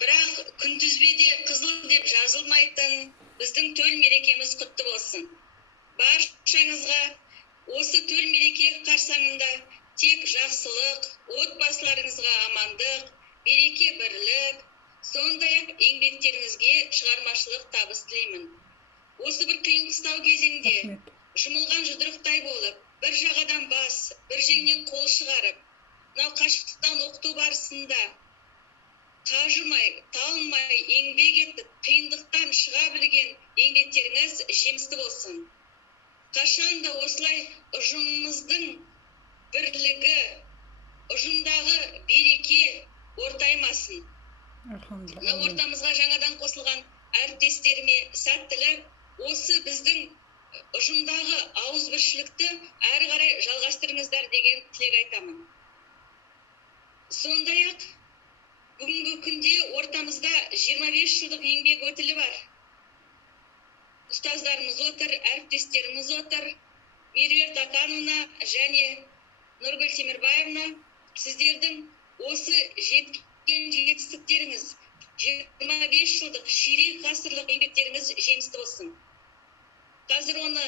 Бірақ күнтізбеде қызыл деп жазылмайтын біздің төл мерекеміз құтты болсын. Баршаңызға осы төл мереке қарсаңында тек жақсылық, отбасыларыңызға амандық, береке бірлік, сондай-ақ еңбектеріңізге шығармашылық табыс тілеймін. Осы бір қиын-қыстау кезеңде жұмылған жұдырықтай болып, бір жағадан бас, бір жеңнен қол шығарып, мынау қашықтықтан оқыту барысында қажымай, талмай, еңбек етіп, қиындықтан шыға білген еңбектеріңіз жемісті болсын. Қашанда осылай ұжымымыздың бірлігі, ұжымдағы береке ортаймасын. Ортамызға жаңадан қосылған әріптестеріме сәттілік, осы біздің ұжымдағы ауызбіршілікті әрі қарай жалғастырыңыздар деген тілек айтамын. Сондай-ақ бүгінгі күнде ортамызда 25 жылдық еңбек өтілі бар. Ұстаздарымыз отыр, әріптестеріміз отыр. Меруерт Акановна және Нұргүл Темірбаевна, сіздердің осы жеткен жетістіктеріңіз, 25 жылдық ширек ғасырлық еңбектеріңіз жемісті болсын. Қазір оны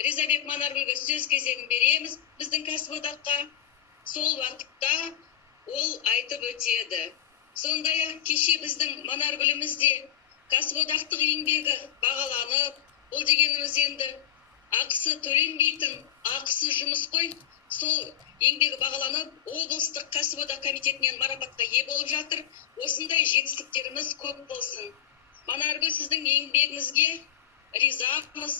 Ризабек Манаргүлге сөз кезегін береміз біздің кәсіподаққа. Сол уақытта ол айтып өтеді. Сондай-ақ кеше біздің Манаргүлімізде кәсіподақтық еңбегі бағаланып, бұл дегеніміз енді ақысы төленбейтін, ақысы жұмыс қой, сол еңбегі бағаланып, облыстық кәсіподақ комитетінен марапатқа ие болып жатыр. Осындай жетістіктеріміз көп болсын. Манаргүл, сіздің еңбегіңізге ризамыз.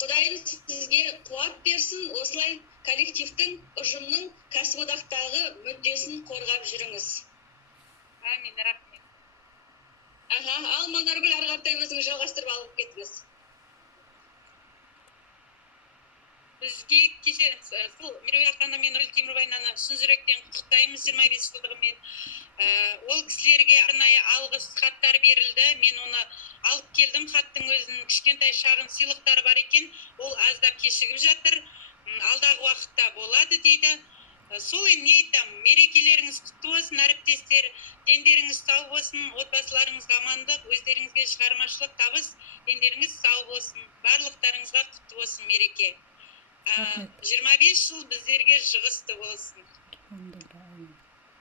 Құдайым сізге қуат берсін, осылай коллективтің, ұжымның кәсіподақтағы мүддесін қорғап жүріңіз. Амин, рахмет. Ал Манаргүл, ары қаратай өзіңіз жалғастырып алып кетіңіз. Бізге кеше Меруерт Акановна мен Нұргүл Темірбаевнаны шын жүректен құттықтаймыз 25 жылдығымен. Ол кісілерге арнайы алғыс хаттар берілді. Мен оны алып келдім. Хаттың өзінің кішкентай шағын сыйлықтары бар екен. Ол аздап кешігіп жатыр. Алдағы уақытта болады дейді. Сол не айтам, мерекелеріңіз құтты болсын, әріптестер, дендеріңіз сау болсын, отбасыларыңызға амандық, өздеріңізге шығармашылық табыс, дендеріңіз сау болсын, барлықтарыңызға құтты болсын мереке. 25 жыл біздерге жығысты болсын.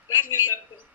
Рахмет.